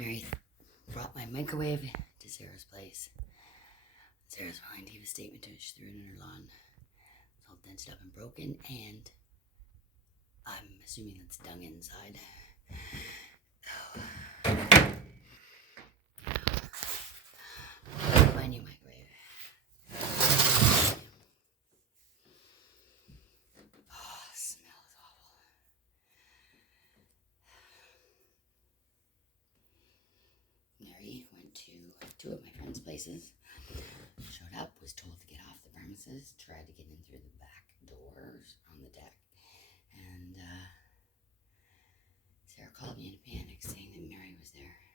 Mary brought my microwave to Sarah's place. Sarah's willing to give a statement to it. She threw it in her lawn. It's all dented up and broken, and I'm assuming that's dung inside. My new microwave. Oh, the smell is awful. Mary went to two of my friends' places. Showed up, was told to get off the premises, tried to get in through the back doors on the deck, and Sarah called me in a panic saying that Mary was there.